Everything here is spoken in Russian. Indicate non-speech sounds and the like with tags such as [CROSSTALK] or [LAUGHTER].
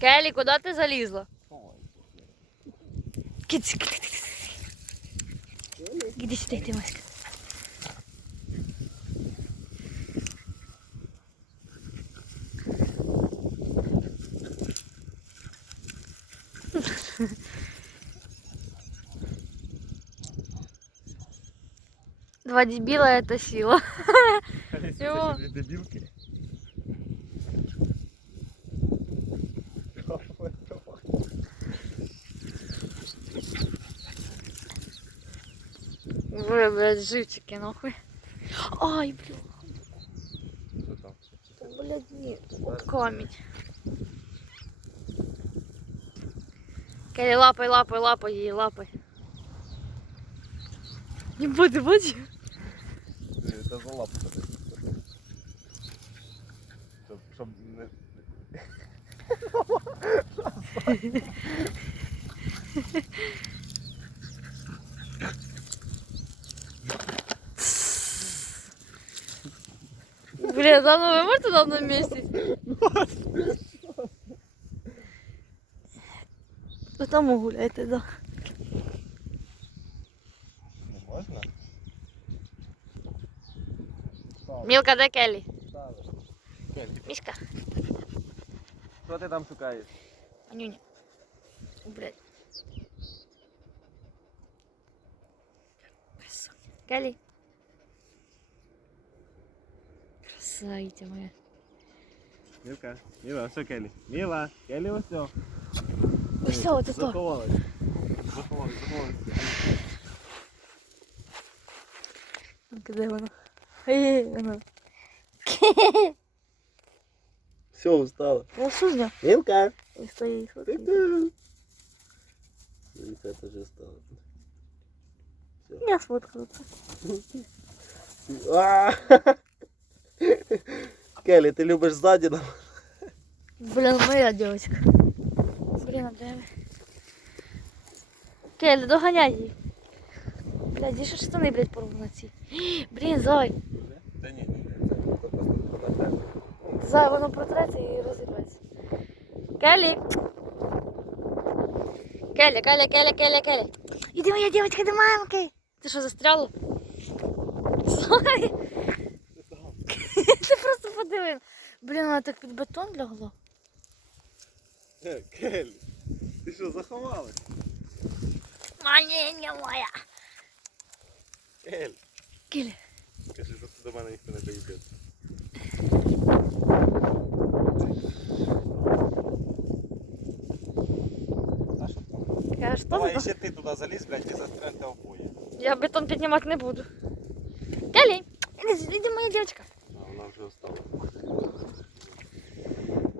Келі, куди ти залізла? Киць. Іди сюди, ти Маська. Два дебила это сила. Чего? Дві дебілки. Вы, блядь, живчики нахуй. Ай, блядь. Що там? Блядь, нет, об камень. Келли, лапай, лапай, лапай її, лапай. Не буду, буду. Це за лапу тобі. Щоб, щоб не... [LAUGHS] Блин, заново вы можете на одном месте? Вы там гуляйте, да. Не можна? Мілка, де Келлі? Кель, Мішка. Що ти там шукаєш? Анюня. Блядь. Краса. Келлі. Красавиця моя. Мілка, Міла, все Келі. Міла, Келі ось все. Ось все, от тут. Заховалась. Заховалась, заховалась. Де вона? Ей, вона. Все, устала. Красуня. Мілка. Ось стоїть. Ты-ты. Ребята же стало. Я сфоткала це. [LAUGHS] А! [LAUGHS] Келі, ти любиш ззаді нам? Блін, моя дівчинка. Блін, а де? Келі, доганяй її. Блядь, і що штани, блядь, порву на ці. [GASPS] Блін, зай. Та ні, ні, ні, це просто. Зай, воно протреться і розіб'ється. Келі. Келі, Келі, Келі, Келі, Келі. Іди, моя дівчинка, до мамки. Ти що, застряла? Зай. Ти просто подиви. Блін, вона так під бетон лягла. Е, Келі, ти що, заховалась? Маленька моя. Келі. Келі. Кажи, що до мене ніхто не прийде. А що там? Я ж Давай теж. ще ти туди залізь, блядь, і застрельте обоє. Я бетон піднімати не буду. Келі, іди, іди моя дівчинка. Вже остала.